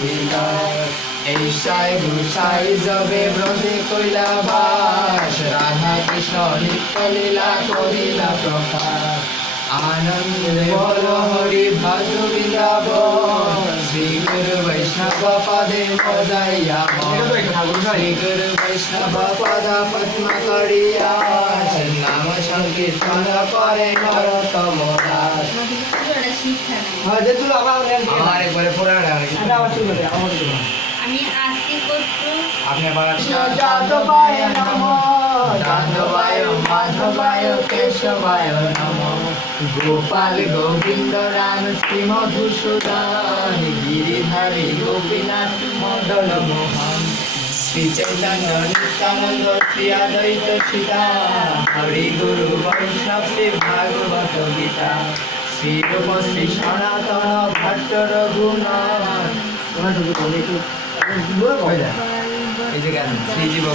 বিকার এই সাই গুসাই যবে ব্রজে কইলা বাস। রাধা কৃষ্ণ লীলা করিলা আনন্দে বল হরি ভাজ গুরু বৈষ্ণব পদে পদাইয়া শ্রী বৈষ্ণব পদ পদ্ম করিয়া নাম সংকীর্তন করে নরতম আমার একবারে পুরাটা এটা আবার শুরু করে আমার দিকে আমি আস্তে করতো আপনি আবার যাদবায় নমঃ। যাদবায় মাধবায় কেশবায় নম। গোপাল গোবিন্দ রাম শ্রী মধুসূদন গিরিধারী গোপীনাথ মদন মোহন। শ্রী চৈতন্য নিত্যানন্দ শ্রী অদ্বৈত সীতা হরি গুরু বৈষ্ণব শ্রী ভাগবত গীতা। শ্রী রূপ শ্রী সনাতন ভট্ট রঘুনাথ একটু এই যে গান শ্রীজীব